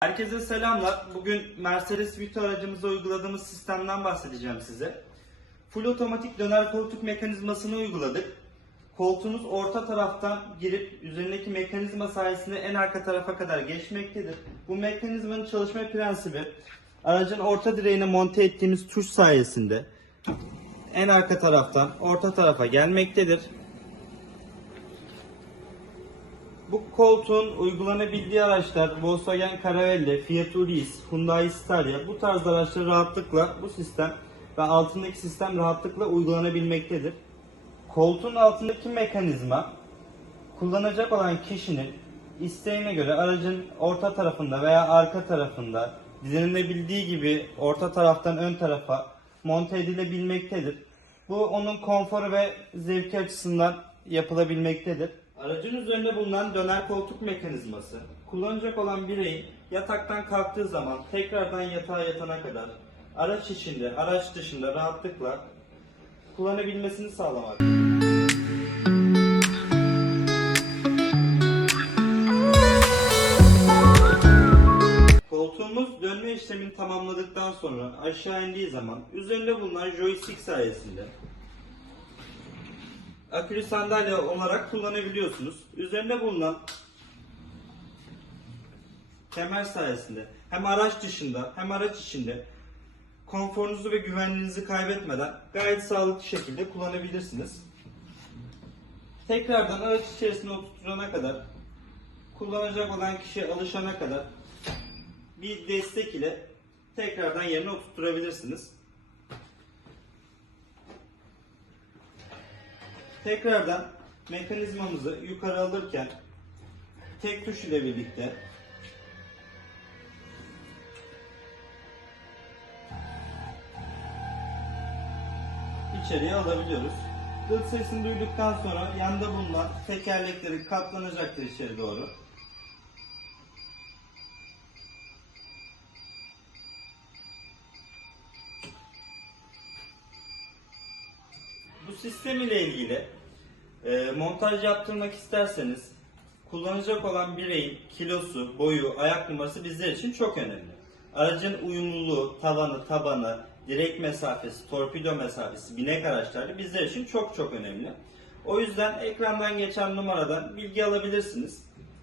Herkese selamlar. Bugün Mercedes Vito aracımıza uyguladığımız sistemden bahsedeceğim size. Full otomatik döner koltuk mekanizmasını uyguladık. Koltuğunuz orta taraftan girip üzerindeki mekanizma sayesinde en arka tarafa kadar geçmektedir. Bu mekanizmanın çalışma prensibi aracın orta direğine monte ettiğimiz tuş sayesinde en arka taraftan orta tarafa gelmektedir. Bu koltuğun uygulanabildiği araçlar Volkswagen Caravelle, Fiat Ulis, Hyundai Staria bu tarz araçlar rahatlıkla bu sistem ve altındaki sistem rahatlıkla uygulanabilmektedir. Koltuğun altındaki mekanizma kullanacak olan kişinin isteğine göre aracın orta tarafında veya arka tarafında dizinilebildiği gibi orta taraftan ön tarafa monte edilebilmektedir. Bu onun konforu ve zevki açısından yapılabilmektedir. Aracın üzerinde bulunan döner koltuk mekanizması kullanacak olan bireyin yataktan kalktığı zaman tekrardan yatağa yatana kadar araç içinde, araç dışında rahatlıkla kullanabilmesini sağlamak. Koltuğumuz dönme işlemini tamamladıktan sonra aşağı indiği zaman üzerinde bulunan joystick sayesinde akülü sandalye olarak kullanabiliyorsunuz. Üzerinde bulunan kemer sayesinde hem araç dışında hem araç içinde konforunuzu ve güvenliğinizi kaybetmeden gayet sağlıklı şekilde kullanabilirsiniz. Tekrardan araç içerisine oturtana kadar kullanacak olan kişi alışana kadar bir destek ile tekrardan yerine oturtturabilirsiniz. Tekrardan mekanizmamızı yukarı alırken tek tuş ile birlikte içeriye alabiliyoruz. Dıt sesini duyduktan sonra yanda bulunan tekerlekleri katlanacaktır içeri doğru. Sistem ile ilgili e, montaj yaptırmak isterseniz kullanacak olan bireyin kilosu, boyu, ayak numarası bizler için çok önemli. Aracın uyumluluğu, tavanı, tabanı, direk mesafesi, torpido mesafesi, binek araçları bizler için çok çok önemli. O yüzden ekrandan geçen numaradan bilgi alabilirsiniz.